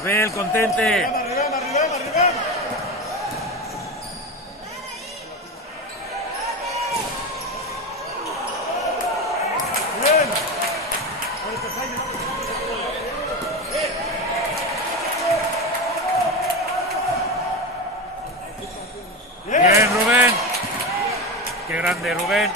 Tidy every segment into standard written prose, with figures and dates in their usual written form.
Abel, contente. Bien, Rubén. Qué grande, Rubén.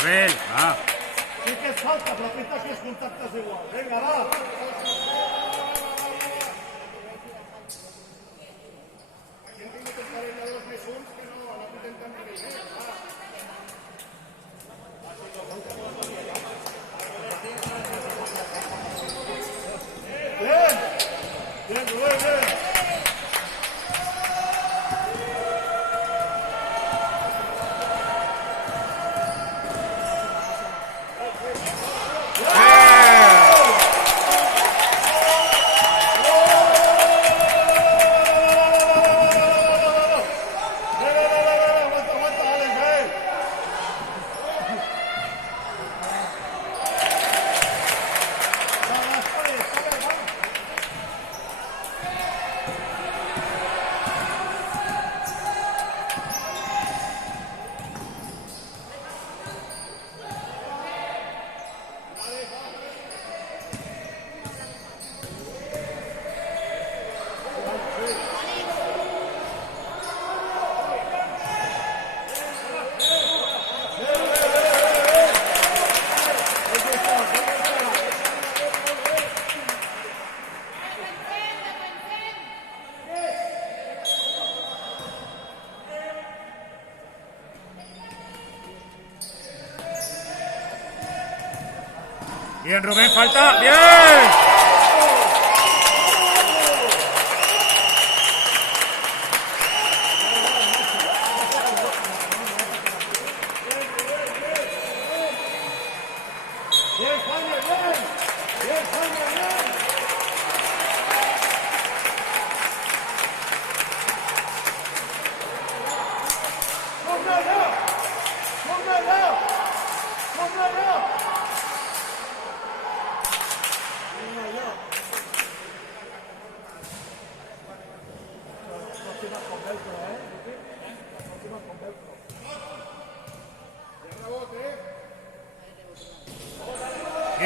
Abel, va. Sí que es falta, però aquesta que és contactes igual. Vinga, va. Bien, bien, Rubén, bien. Bien, Rubén, falta. Bien.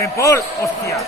Bien, Paul. Hostia.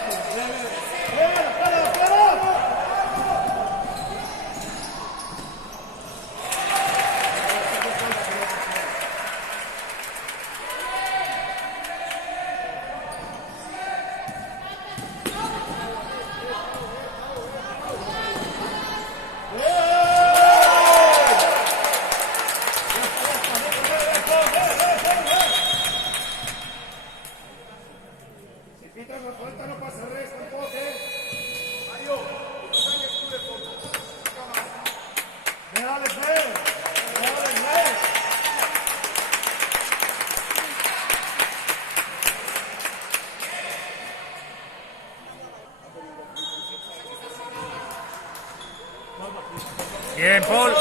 Bien, Paul.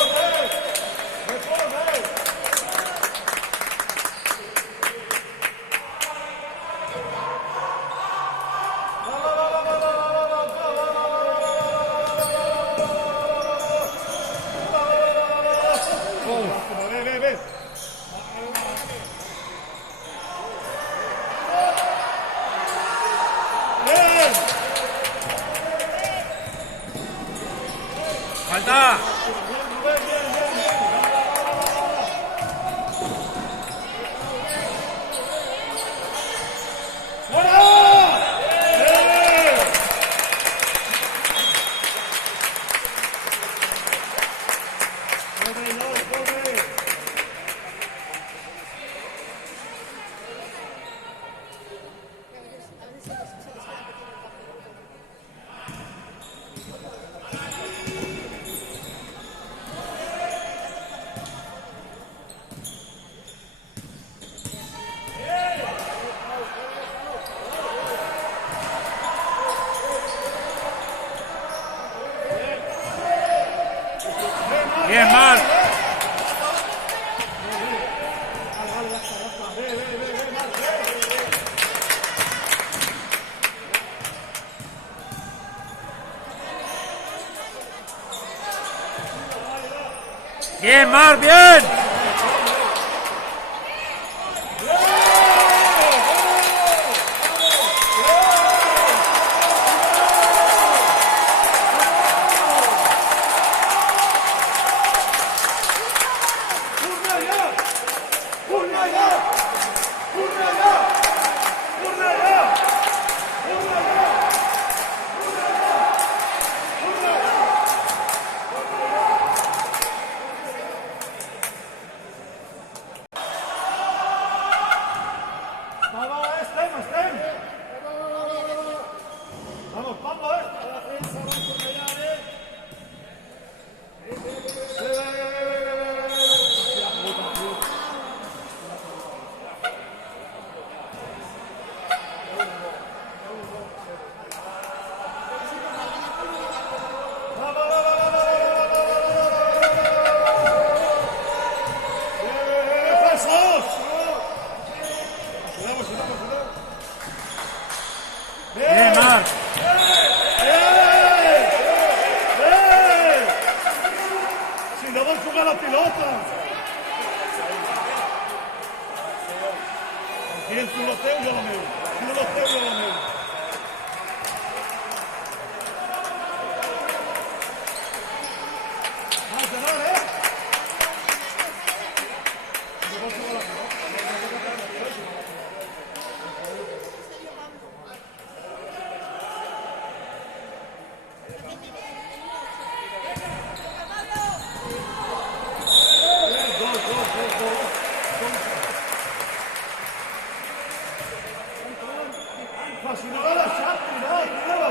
Falta. Bien, Marc. Bien, Marc, bien. Vamos, Pablo, a la defensa, vamos a pelear, Bien, Marc. Si no van a jugar la pelota. Aquí en su loteo yo lo veo. Su loteo yo lo veo. Vamos a ganar, ¿eh? Si no va a deixar, tireu.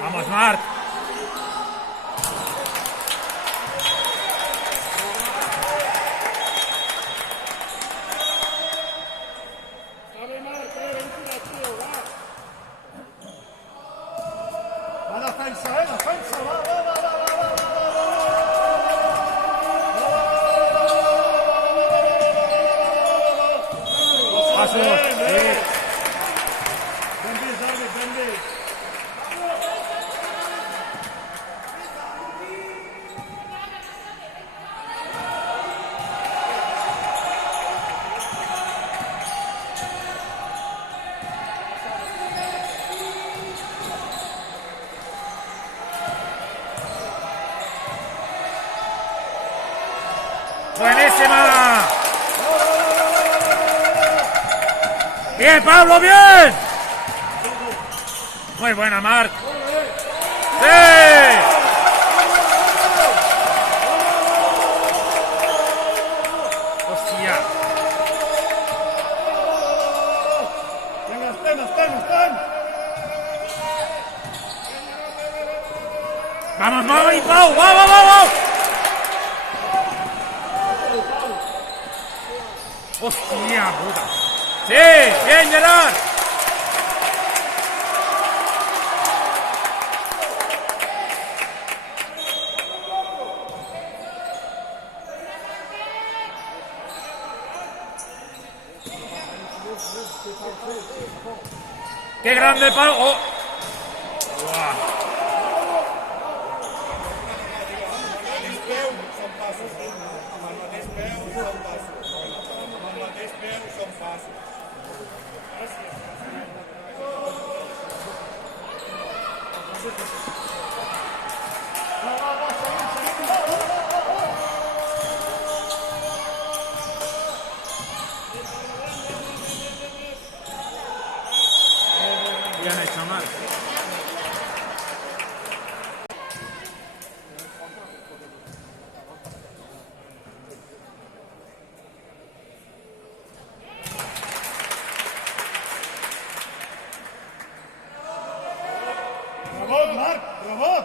Vamos, Marc. Va defensa, defensa, va. ¡Buenísima! ¡Bien, Pablo, bien! Muy buena, Marc. ¡Sí! ¡Hostia! Venga, estén. ¡Vamos, Mau! ¡Vamos! ¡Hostia puta! ¡Sí! ¡Bien, Gerard! ¡Qué grande palo! ¡Oh! ¡Buah! Bien hecho, Marc. Rebot, Marc, rebot.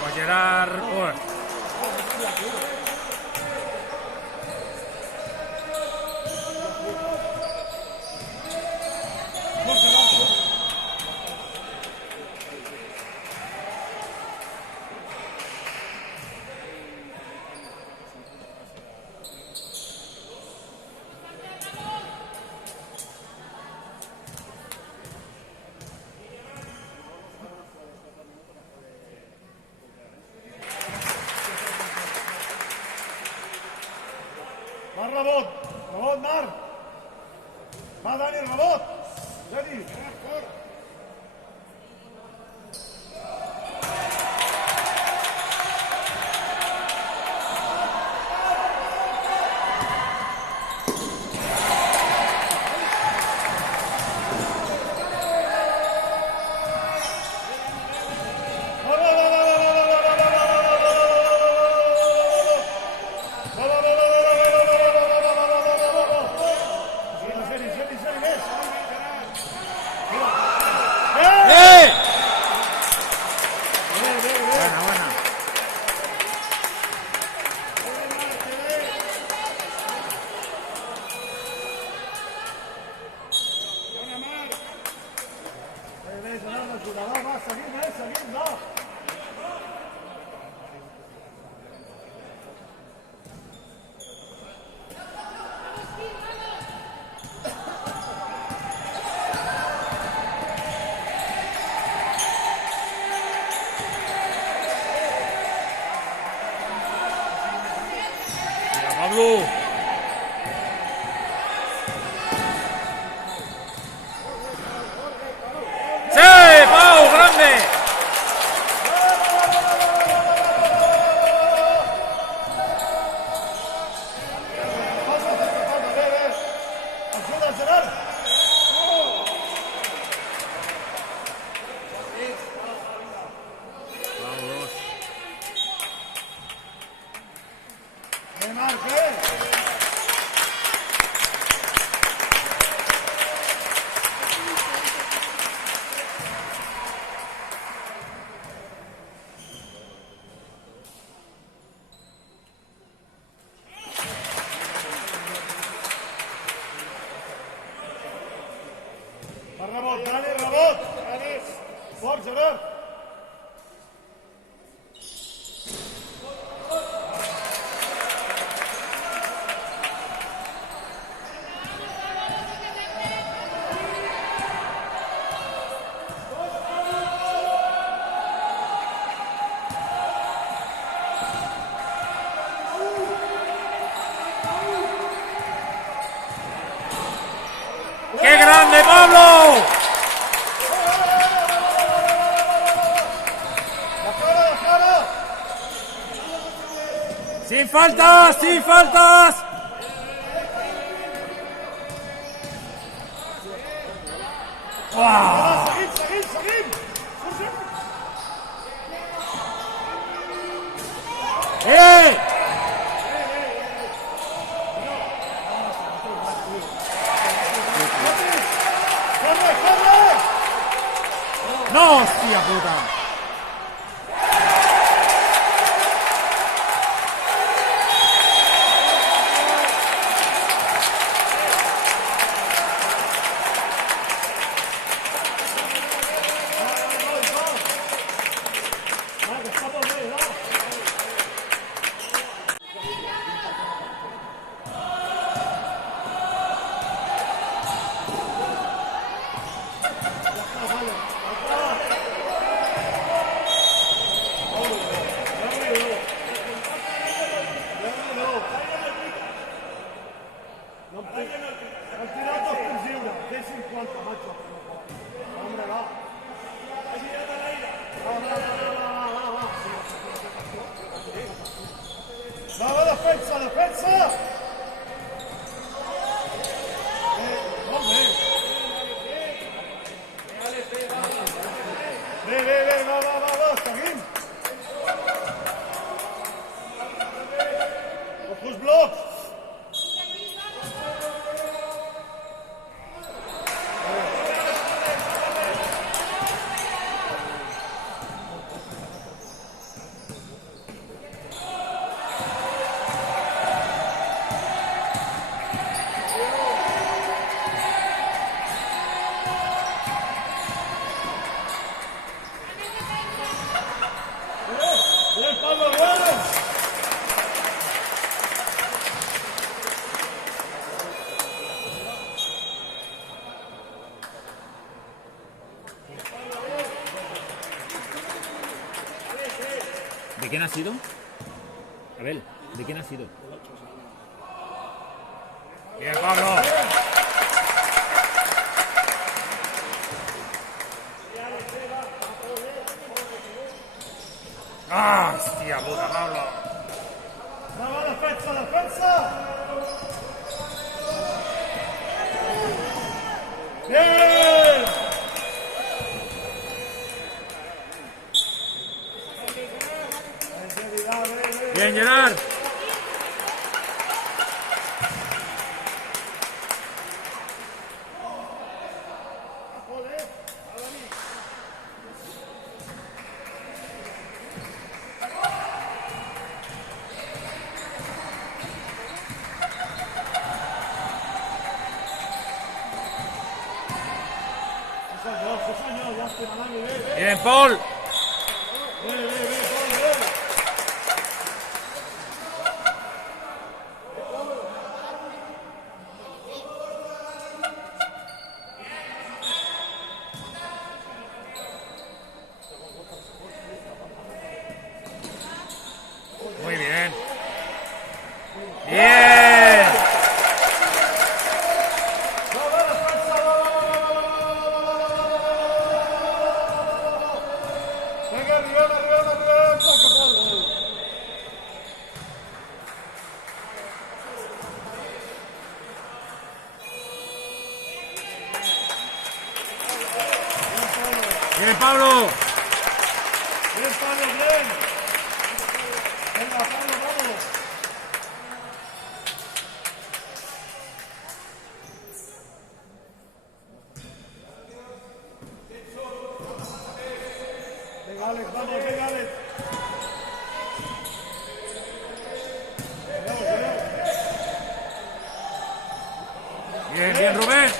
Vamos, Gerard. Uy. Va rebot, Marc. Va, Dani, rebot. Dani. ¡Eh! Buena. Va, seguim, no. Mira, Pablo. ¡Sí, Pau! ¡Grande! Ajuda, Gerard. Vamos. Marc, Va rebot, Dani, rebot. Fort, Gerard. ¡Sin faltas! ¡Sin faltas! ¡Guau! Seguid, seguid, seguid. ¡Eh! ¡Corre, corre! ¡No, hostia puta! Vale, estamos bien, ¿no? Han tirado 2 per lliure, té 50, macho. Hombre, va. Va, defensa, defensa! Molt bé. Bé, va, seguim. Ojos blocs. Bien, Pablo, bien. ¿De quién ha sido? Abel, ¿de quién ha sido? Bien, Pablo. ¡Ah, hostia puta, Pablo! Bravo, defensa, defensa. Bien. Bien, Gerard. Sí, señor, ya estoy hablando, bien. Bien, Paul. Bien. Muy bien. Bien. Venga, arriba, toca, Pablo. Bien, Pablo. Bien, Pablo, bien. Venga, Pablo, vamos. Venga, Alex, vamos, venga, Alex. Bien, Rubén.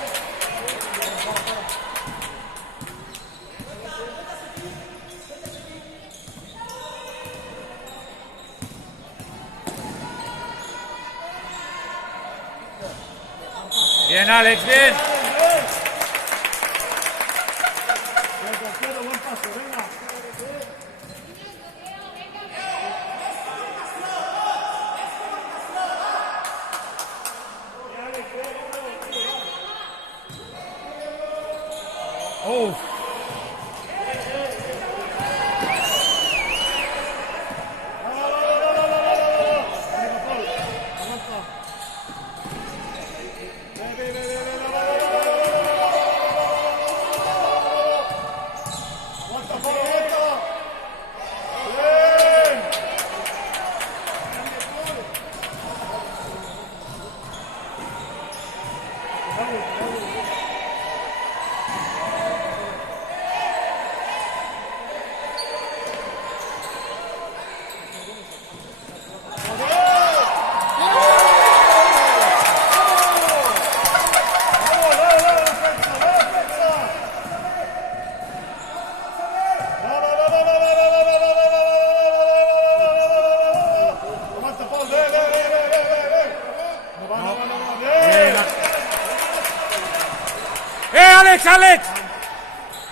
Bien, Alex, bien. Venga, buen paso, venga. Oh.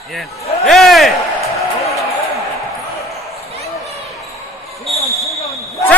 Bien. ¡Eh! ¡Sí!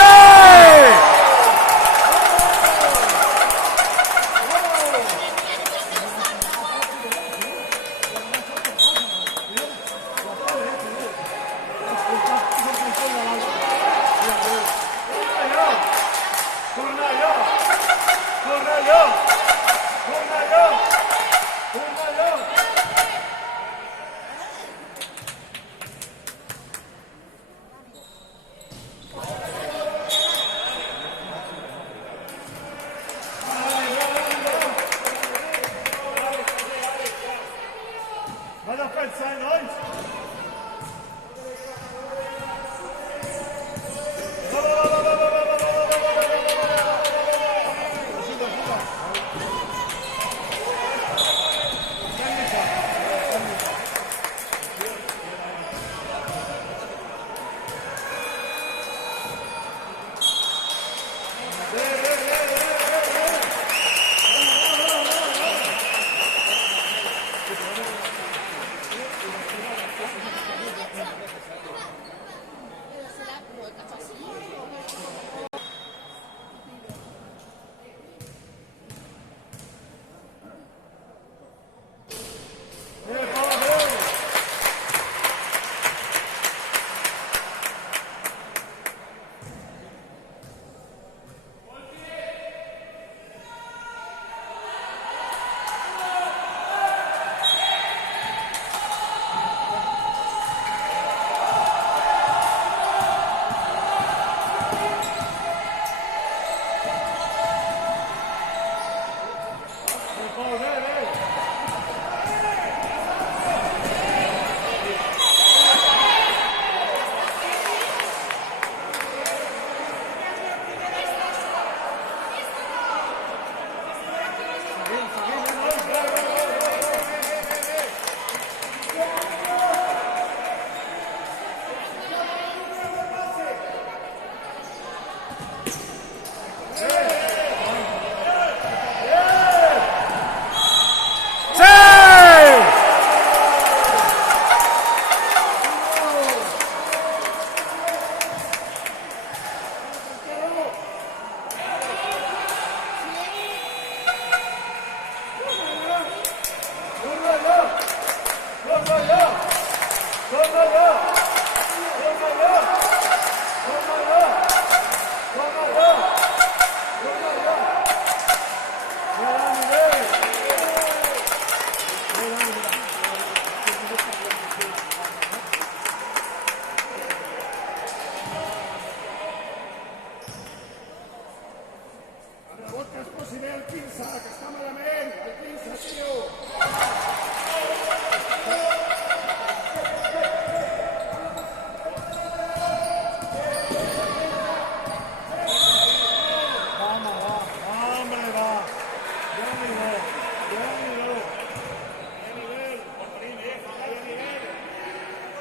Vaya a pensar en hoy.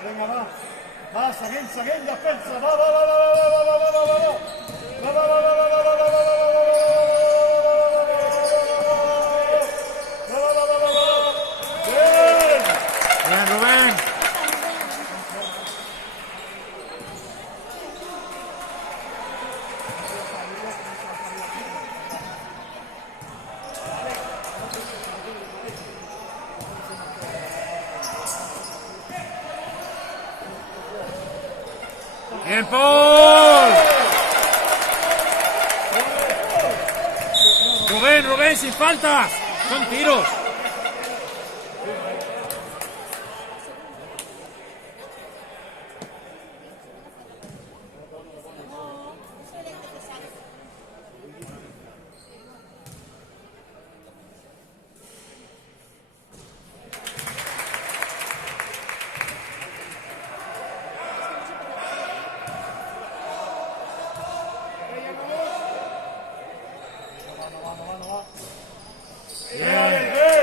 Venga, va. Va, seguim, defensa. Va, va, va, va, va, va, va, va, va, va, va. Va, va, va, va, va, va, va, va, va, va, va, va. Va, va, va, va, va, va. Bien. Bien, Rubén. Bien, Paul. Rubén, sin falta. Son tiros. Bien, bien.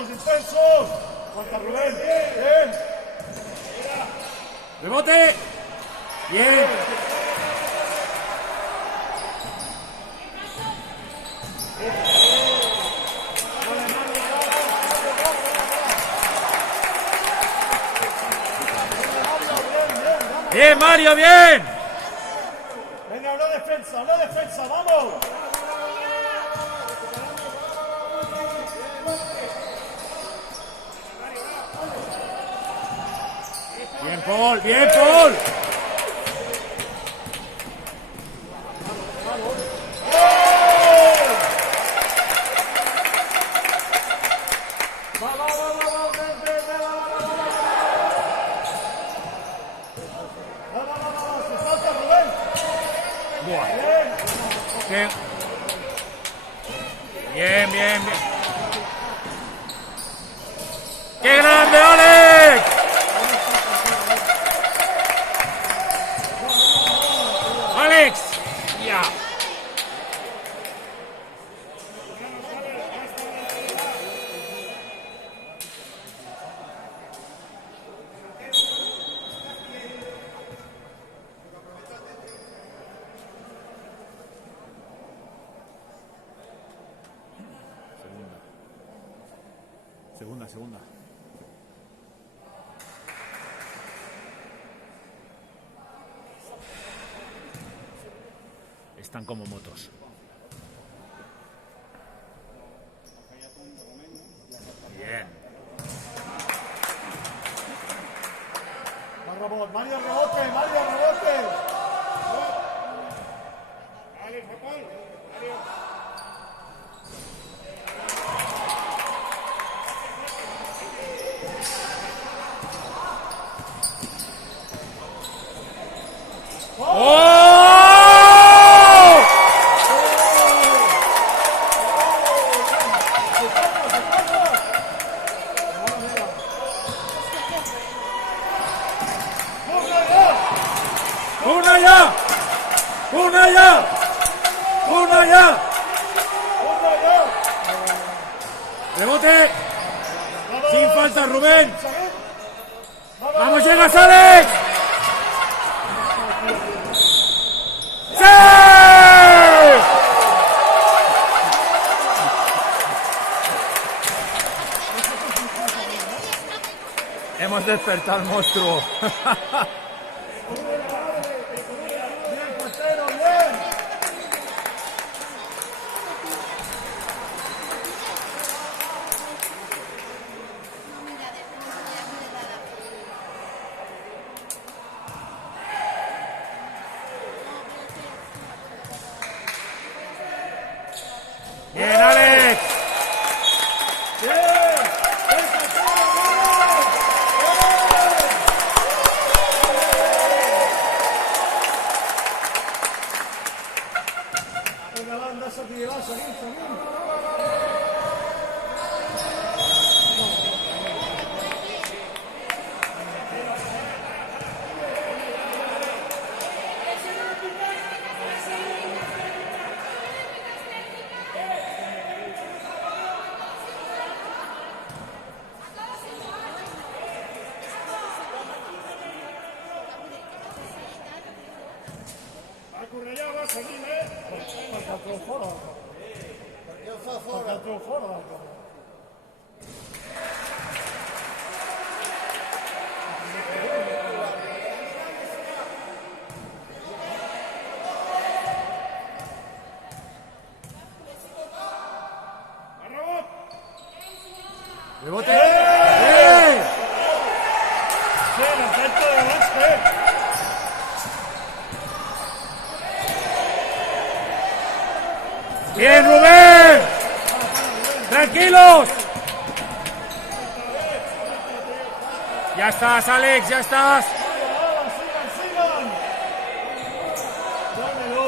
intensos. Falta Rubén. Bien. Rebote. Bien. Bien, Mario, bien. Venga, una defensa, vamos. Bien, Paul, bien, Paul. Bien. Bien, bien, bien. ¡Qué grande, Alex! ¡Alex! Ya. Segunda. Están como motos. Bien. Mario rebote. ¡Oh! ¡Una ya! Rebote. Sin falta, Rubén. ¡Vamos, llegas, Alex! ¡Sí! Hemos despertado al monstruo. Bien, Alex. Venga, anda, seguir. Correia va seguint, perquè el treu fora. Perquè el treu fora. Rebote. Sí, l'efecte de l'abans fet. Bien, Rubén. Tranquilos. Ya estás, Alex, ya estás. Sigan. Déu-n'hi-do,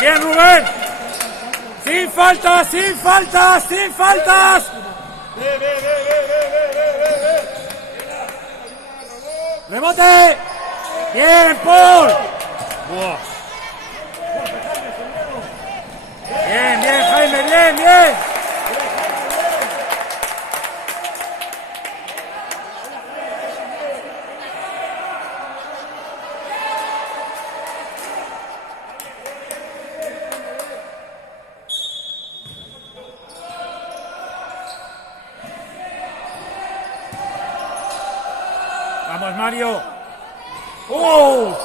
Bien, Rubén. Sin faltas, sin faltas, sin faltas. Rebote. Bien, Paul. Buah. Bien, bien, Jaime, bien, bien. Vamos, Mario. ¡Oh!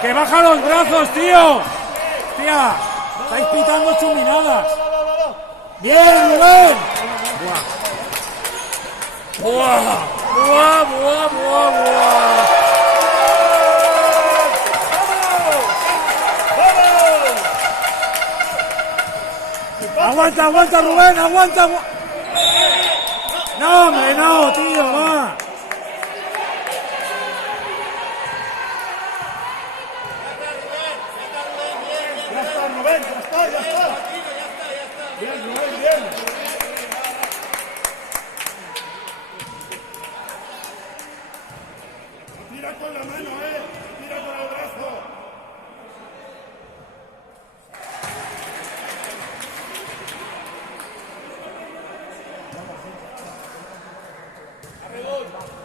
¡Que baja los brazos, tío! ¡Hostia! ¡Estáis pitando chuminadas! ¡Bien, Rubén! ¡Buah! ¡Buah! ¡Buah, buah, buah, buah! ¡Aguanta, aguanta, Rubén! ¡Aguanta! ¡No, hombre, no, tío! ¡Va! Ya está, Rubén, ya está, ya está. Bien, Rubén, bien. Tira con la mano, tira con el brazo.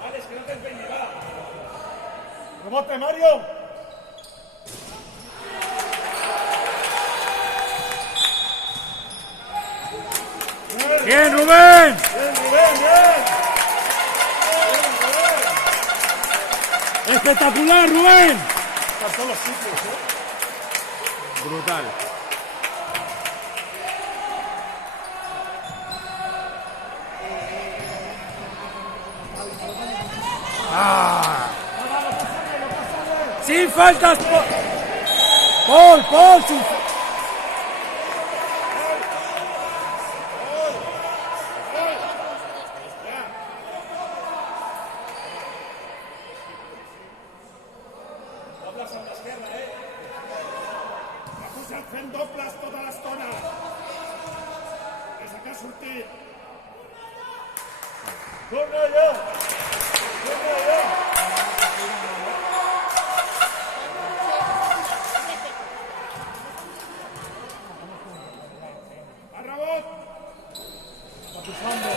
Alex, que no te empeñes, va. Rebote, Mario. ¡Bien, Rubén! Bien, Rubén, bien. ¡Espectacular, Rubén! Están todos los sitios, Brutal. ¡Sin faltas! Paul, sin faltas. Fent dobles tota l'estona. Des que ha sortit. Torna allà. Torna allà. A rebot. Va posant-lo.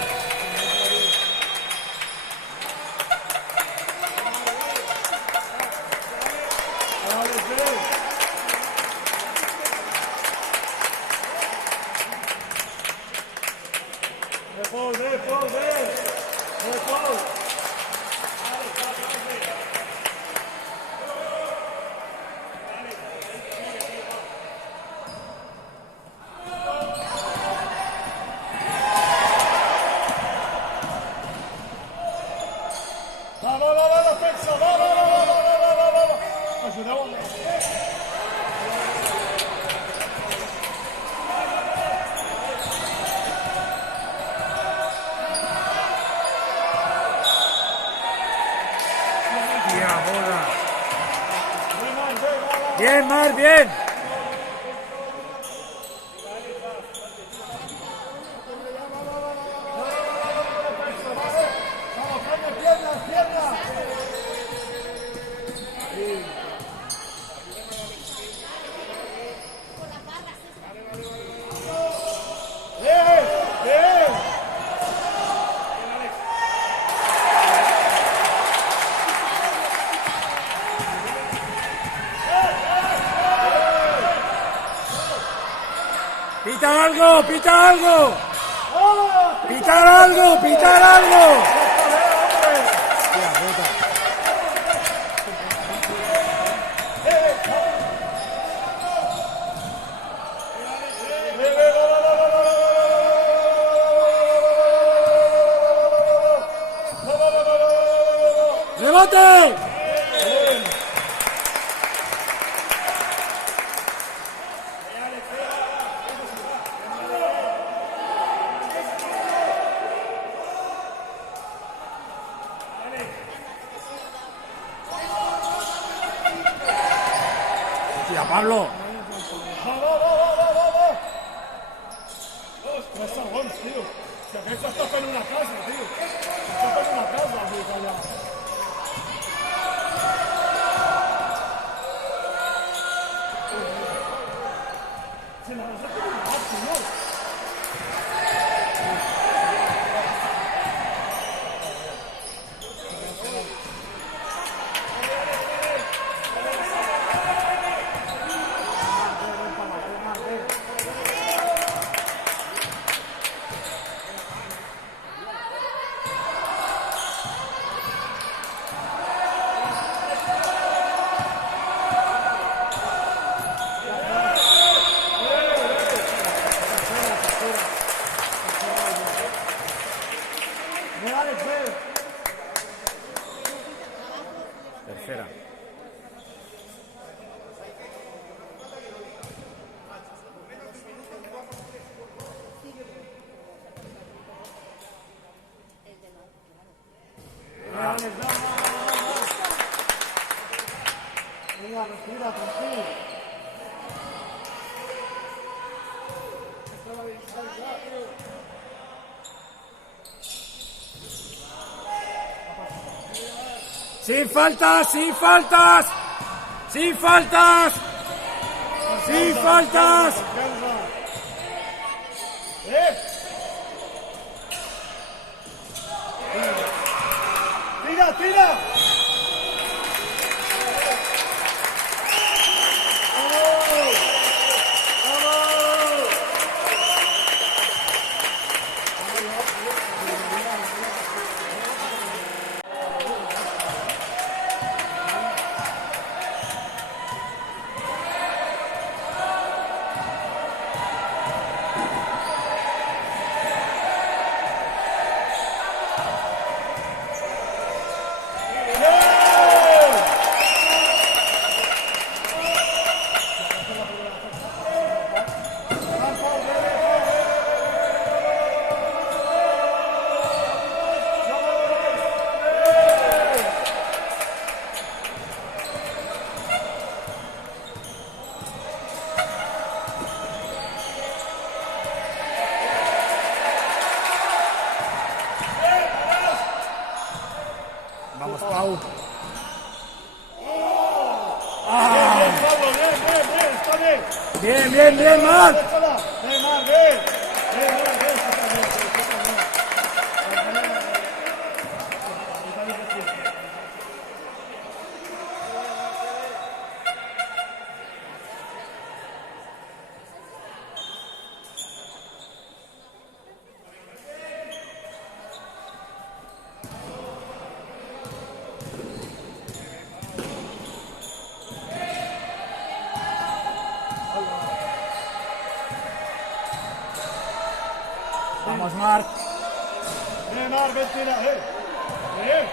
Paul, Paul. Va, defensa, va. Ajudeu-me. Bien, Mar, bien. ¡Pita algo! ¡Pita algo! ¡Pitar algo! ¡Pitar algo! ¡Rebote! Venga, Pablo. Va. Tres segons, tio. Si aquest està fent una casa, tio. Està fent una casa, tio, allà. Si la vas a fer una casa, no? Tercera. Venga, respira, tranquilo. ¡Sin faltas! ¡Sin faltas! ¡Sin faltas! ¡Sin faltas! ¡Tira! Vamos, Pau. Bien, Pablo, bien, está bien. Bien, Marc. Déjala. Bien, Marc, bien. Vamos, Marc. Bien, Marc, ven, tira, Bien.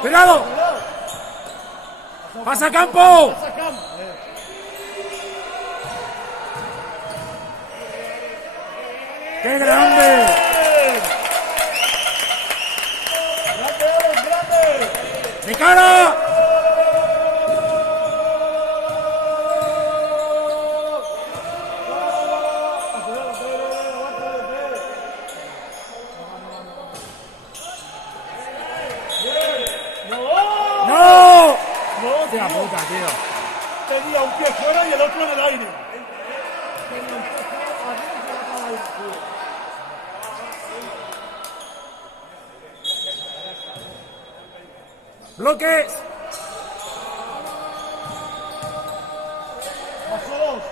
¡Cuidado! ¡Pasa campo! Pasa campo. ¡Qué grande! Grande. ¡De cara! ¡No! ¡Hostia puta, tío! Tenía un pie fuera y el otro en el aire. ¡Bloques! Paso dos.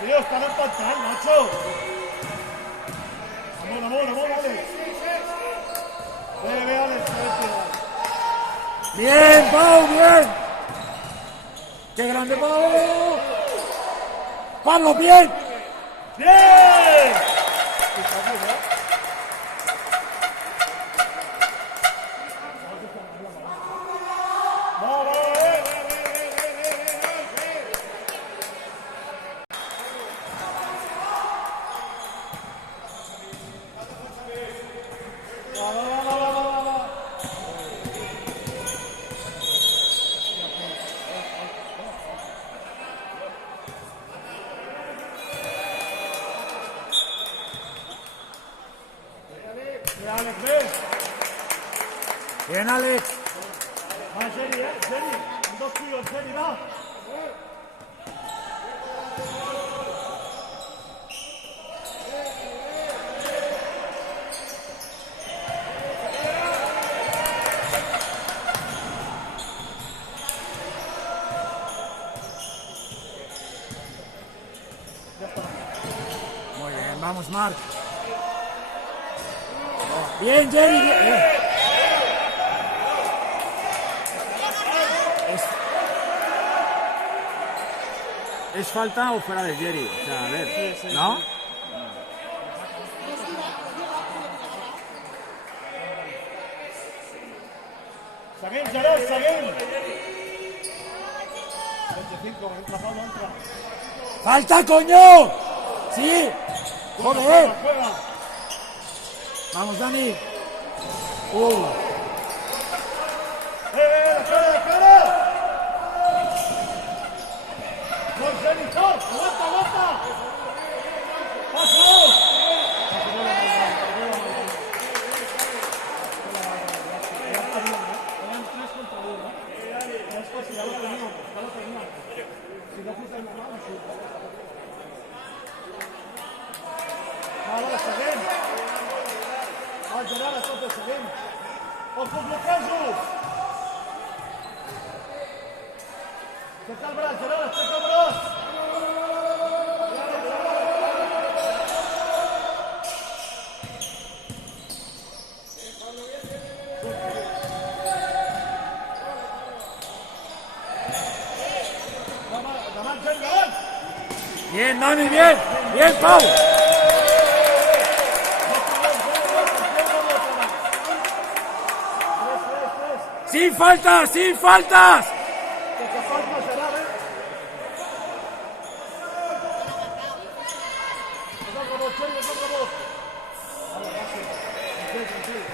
Tío, están en pantalla, macho. Vamos, Alex. Ve, Alex. ¡Bien, Pau, bien! ¡Qué grande, Pau! ¡Pablo, bien! ¡Bien! Alex, ven. Bien, Alex. Va, Jerry, Jerry. Un dos tuyos, Jerry, va. Muy bien, vamos, Marc. Bien, Jerry. Bien. ¿Es falta o fuera de Jerry? O sea, a ver, ¿no? Seguim, Gerard, seguim. 25, entra, Pablo, entra. ¡Falta, coño! ¡Sí! ¡Joder! Juega. Vamos, Dani. ¡La cara, la cara! ¡Gol, Jerry, gol! ¡Aguanta, aguanta! ¡Paso! Vale, seguim. Va, Gerard, a totes, seguim. Ojo, bloquejos! Aixeca el braç, Gerard, aixeca el braç! Davant, Jerry, davant! Bien, Dani, bien. Bien, Pau. ¡Sin faltas! ¡Sin faltas! Que falta, Gerard, És el rebot, Jerry, és el rebot. Vale, va ser. Tranquil.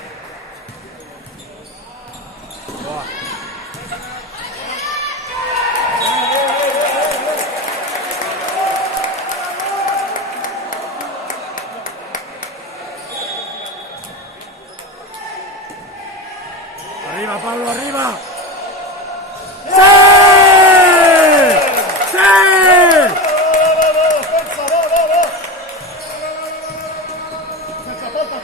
Arriba, Pablo, arriba. ¡Sí! ¡Sí! Defensa, va! Sense falta,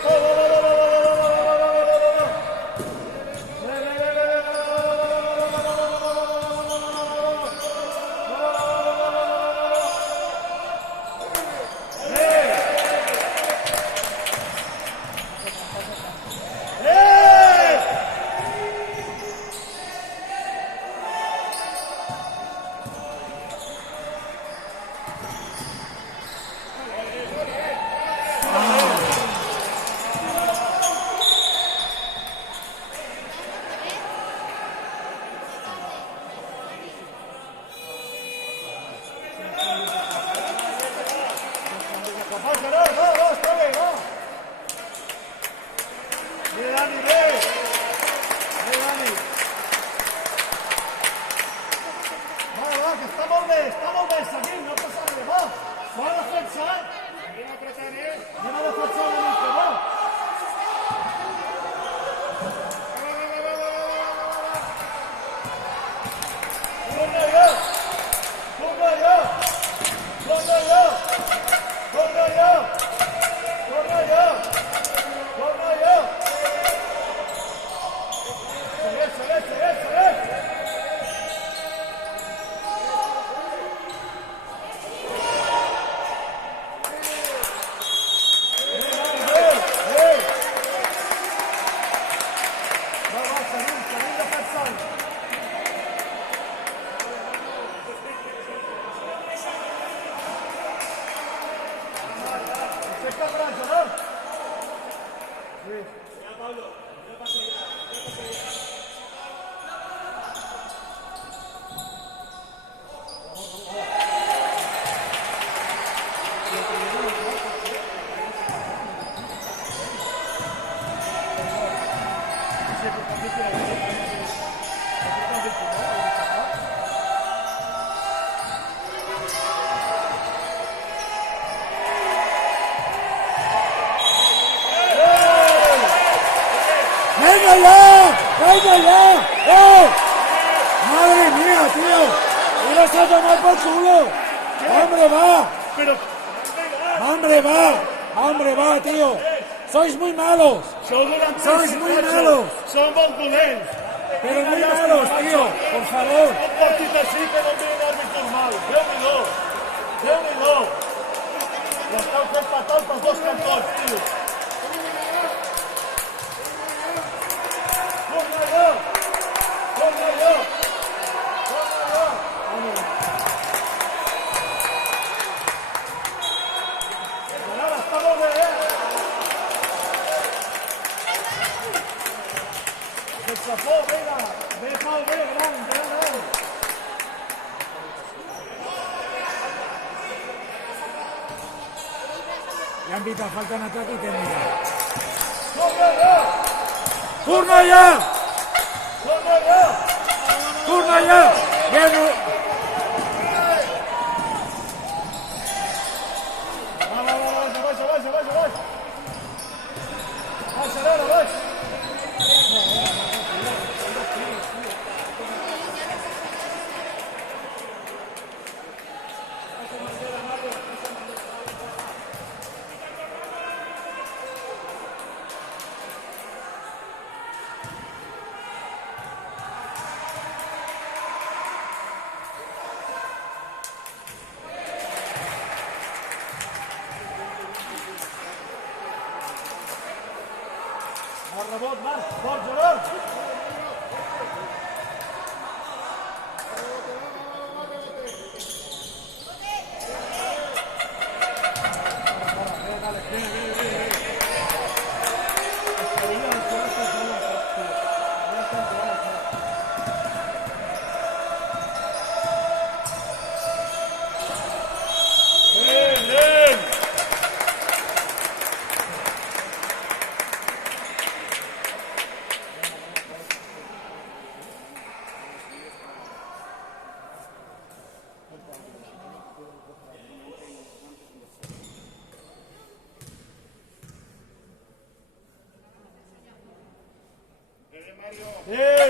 Va, Gerard, va, està bé, va! Bé, Dani, bé! Bé, Dani! Va, que està molt bé, seguim, no passa res, va! Bona defensa, Anem a defensar una mica, va! Torna allà! Torna allà! Torna allà! Torna allà! ¡Venga ya! ¡Eh! ¡Madre mía, tío! ¡Iros a tomar por culo! ¡Hombre, va! Pero, ¡Hombre, va! ¡Hombre, va, tío! ¡Sois muy malos! ¡Sois muy malos! Somos dolents. ¡Pero muy malos, tío! ¡Por favor! Un partit així que no té un àrbit normal. Déu-n'hi-do. Déu-n'hi-do. L'esteu fent fatal pels dos cantons, tio. Torna allò. Torna allò. Torna allò. Ara, està molt bé, Sense por, vinga. Bé, Pau, bé, gran, gran, gran. Ya han visto falta en ataque y técnica. Torna allò. ¡Turno ya! Torna allò. ¡Turno ya! ¡Bien! Baixa. Baixa, nena, baixa. El rebot, Marc, fort, Gerard.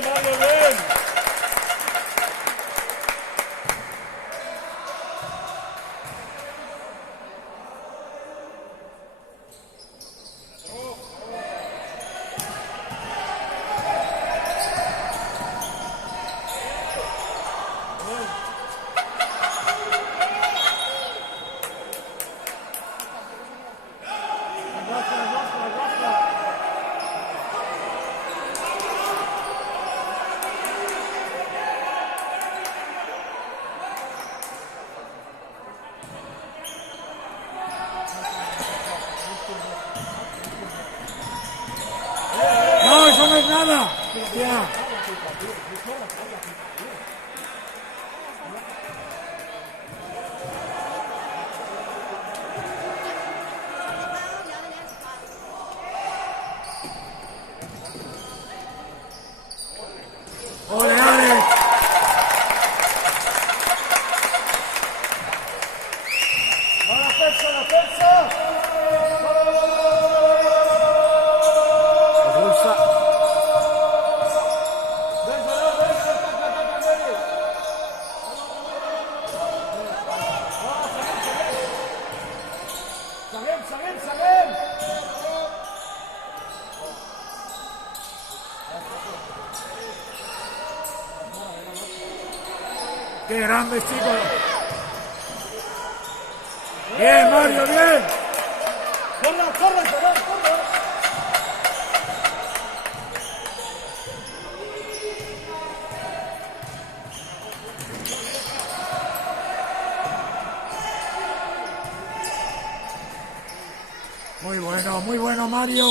Mario, bien. ¡No, eso no es nada! ¡Ya! ¡Ole, ole! A la defensa. Bolsa. Ven, Gerard, ven, seguim. ¡Qué grandes, chicos! ¡Bien, Mario, bien! Corre, Gerard, corre. Muy bueno, Mario.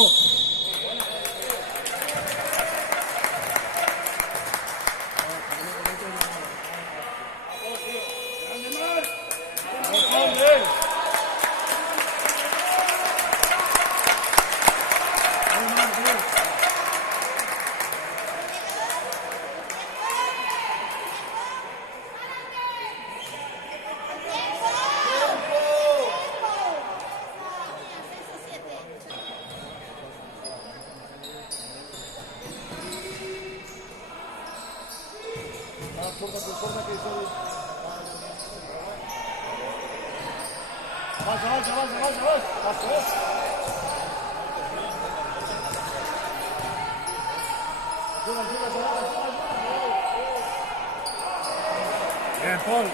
Bien, Paul.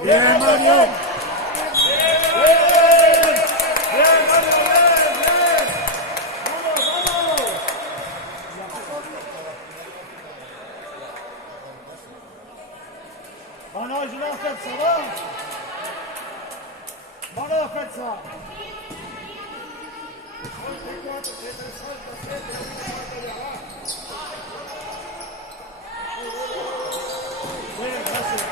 Bien, Mario. Mano, ayuda a defensa, va. Mano, defensa. Bien, gracias.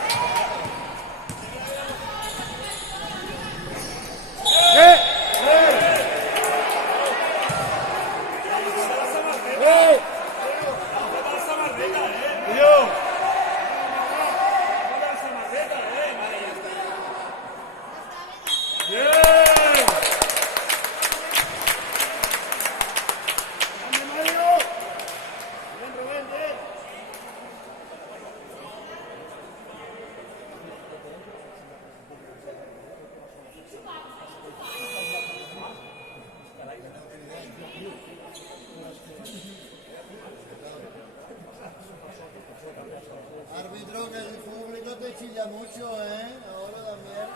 Árbitro, que el público te chilla mucho, ¿eh? Ahora también.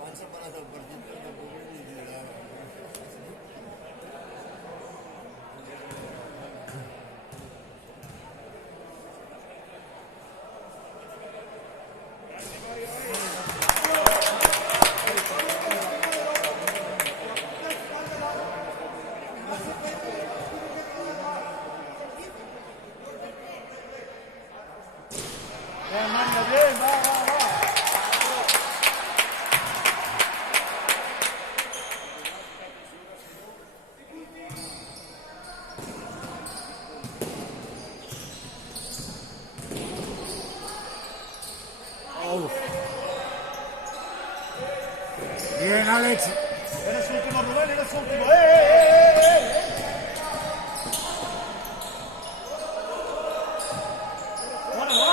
Marcha para el partido de público y llegaba. Bien, manda, bien, va, va, va. Bien, Alex. Eres último, Rubén, eres último. Bueno, va.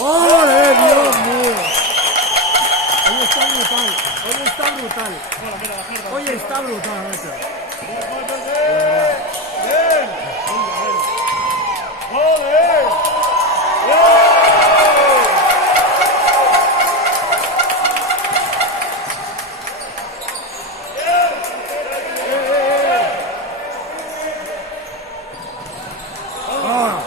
¡Ole, Dios mío! Hoy está brutal. Hoy está brutal. Hoy está brutal, macho. Bien. ¡Joder! Ah.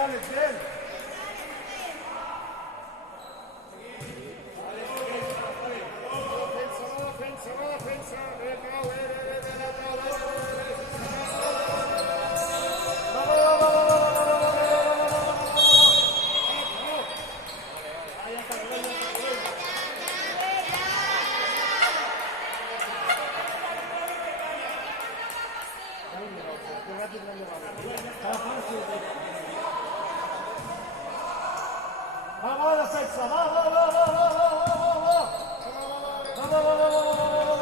Alex, bien. ¡Vamos, defensa! ¡Vamos, vamos, vamos, vamos, vamos! ¡Vamos, vamos, vamos, vamos!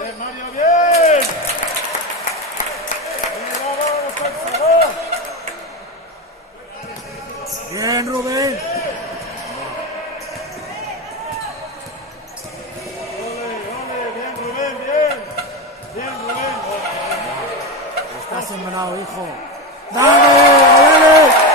¡Bien, Mario, bien! Bien, Rubén. Bien, Rubén, bien. Bien, Rubén. Está sembrado, hijo. ¡Dale! ¡Dale!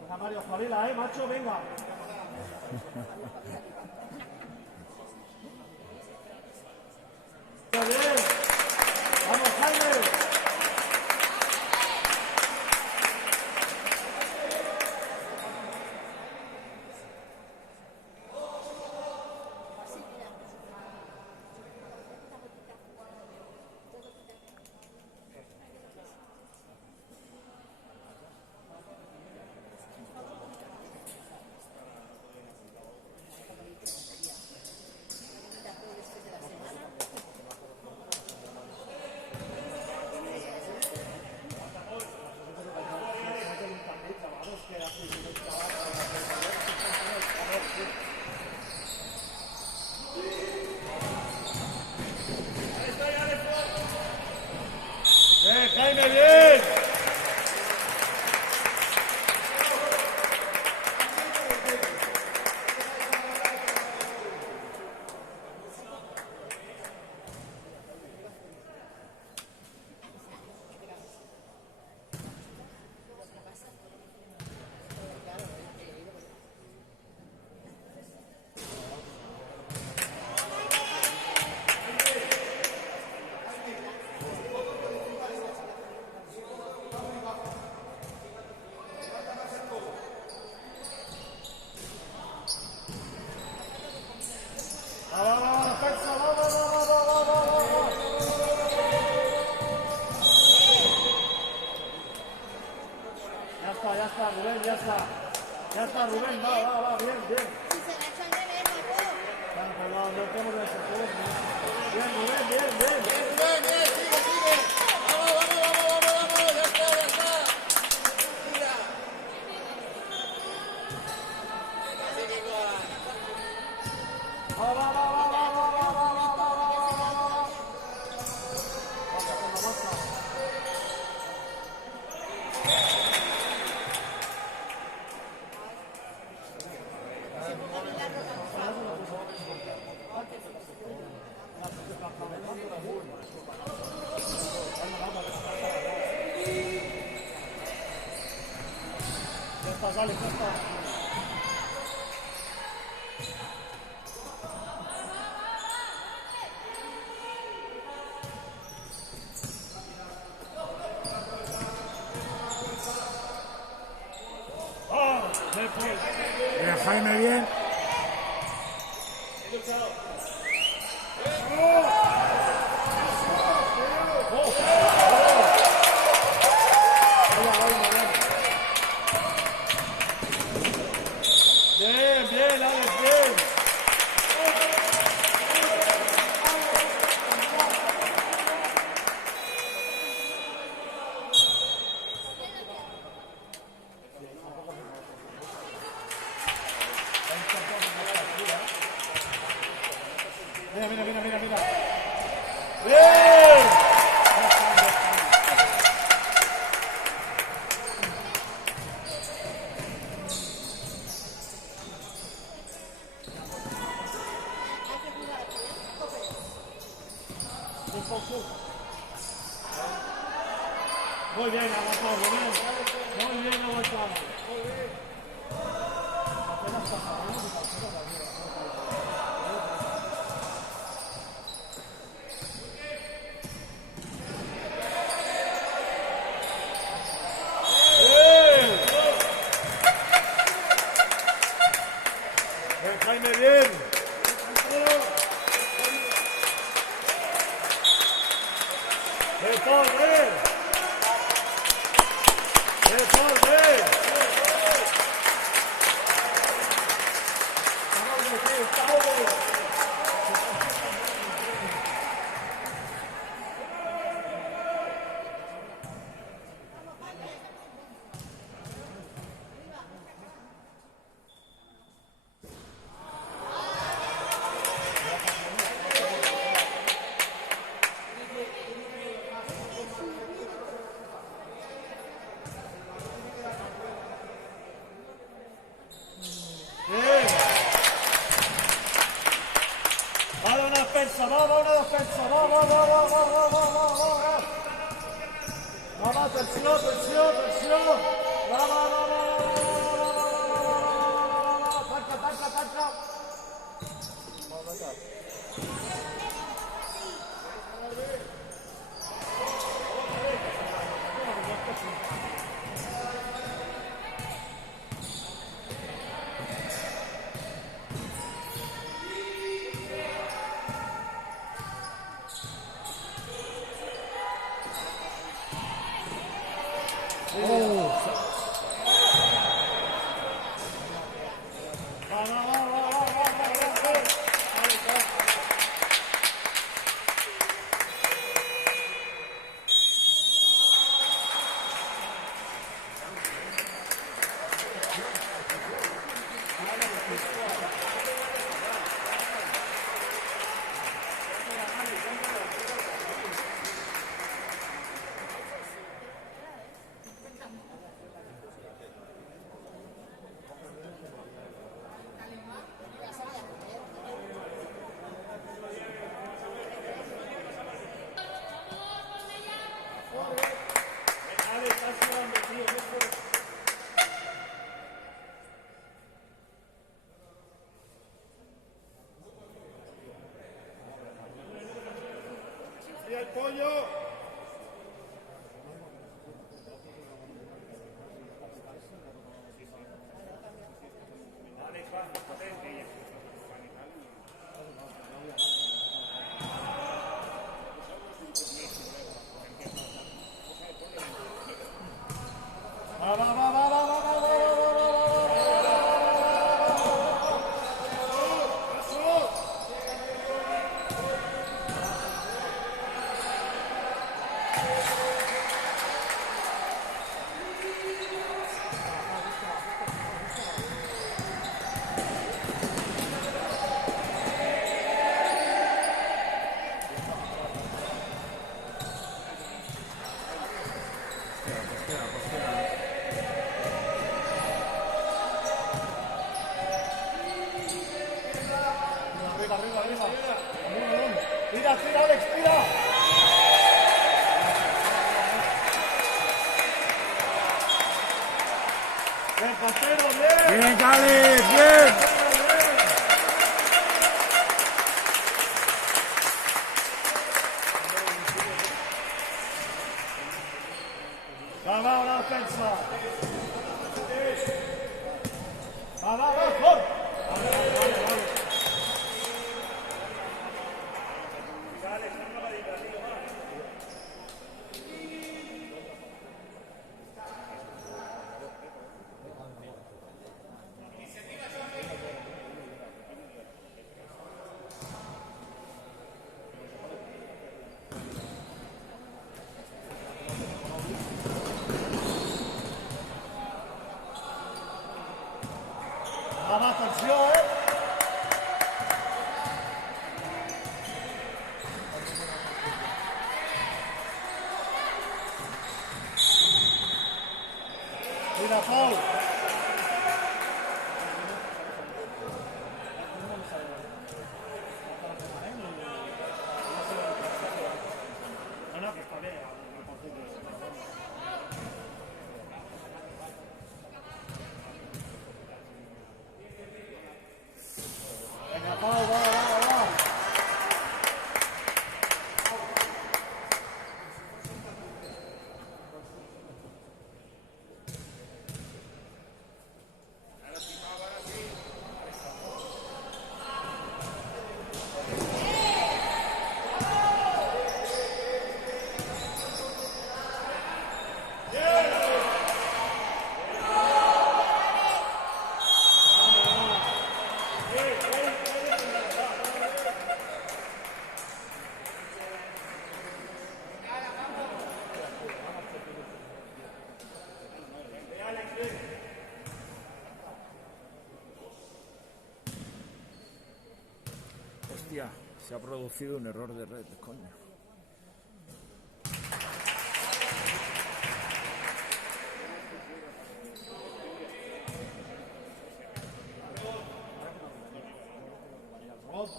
Venga, Mario, espabila, macho, venga. Bien. Vamos, Jaime. Ya está, Rubén, va, bien, bien. Si se la echan de ver, Paco. Bueno, pues no tenemos que hacer todo. Bien, Rubén, bien. Rubén, sigue. Vamos, ya está. Mira. Ya está, sale, ya está. Bien, Jaime, bien. Bien, Alex, bien. Mira. ¡Bien! Muy bien, aguantado, Rubén. Muy bien, aguantado. Bien, Jaime, bien. Bien, Paul, bien. Bien, Paul, bien. Bien. Va una defensa, va. Va, tensión. Tanca. Y el pollo. Va. Bien, Cáliz, bien. Va, la defensa. Va, gol. Va, atenció, Mira, Pau. No, que está bien. Venga, Pau, va. Hostia, se ha producido un error de red, coño.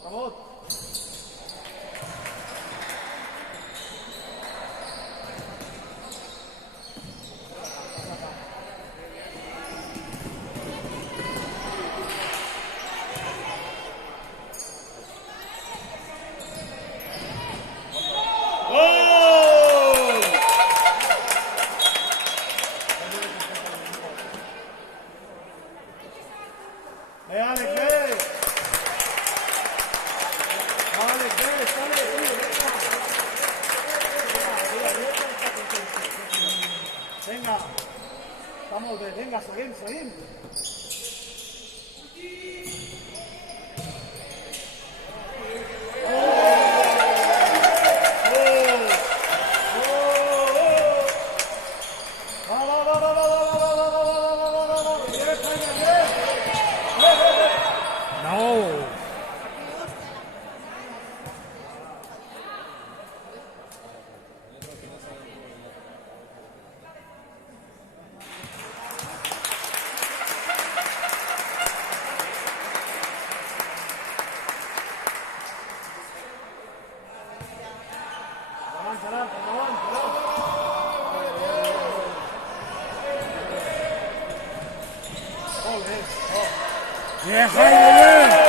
Robot. Venga, estamos de, venga, seguim. No. Bien, Jaime, bien.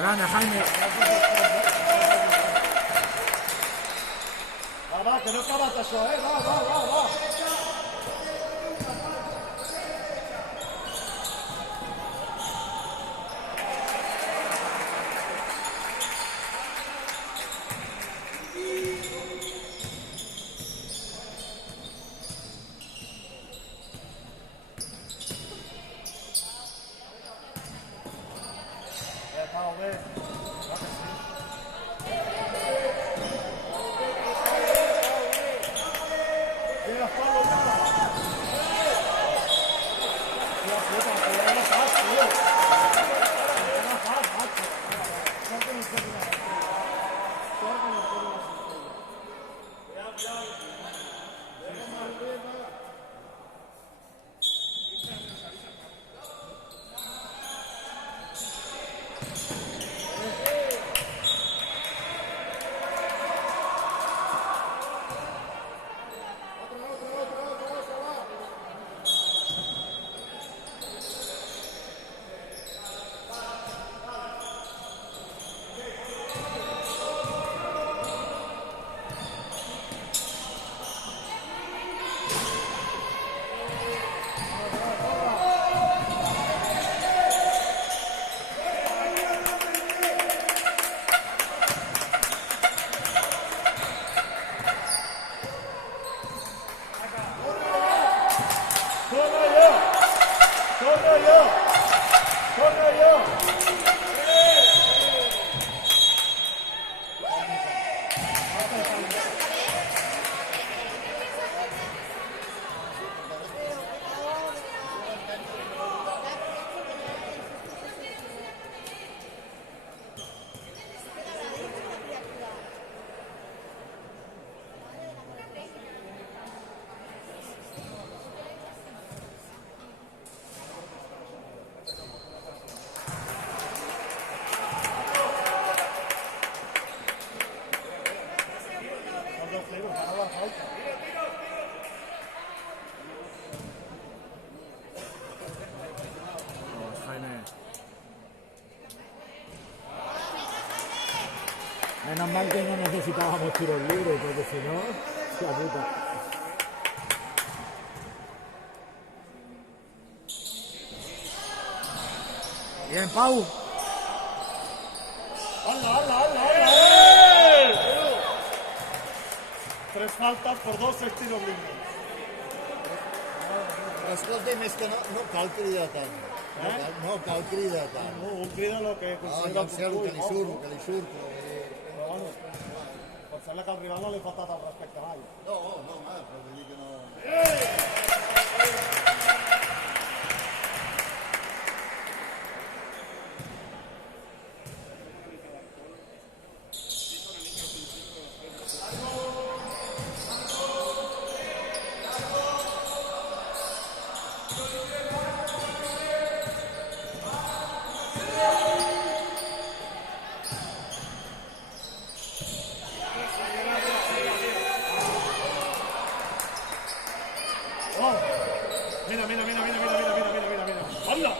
Grande, Jaime. Va, que no acabas això, va. Pau, bé. Va que sí. Mira, Pablo, mira. Mira, puta, que ya no fas, tío. Ya no fas, macho. Sort que no es una cistella. Sort que no es una cistella. Cuidado. Menos mal que no necesitábamos tiros libres, porque si no, la puta. Bien, Pau. ¡Hala! Tres faltes per dos, 6 tiros libres. Escolta'm, és que no cal cridar tant. No cal cridar tant. No, un crida el que Ja considera ho sé, el que li surt, Però bueno, pot sembla que al rival no li ha faltat el respecte mai. No, home, però vull dir que no... Oh, mira. ¡Hala!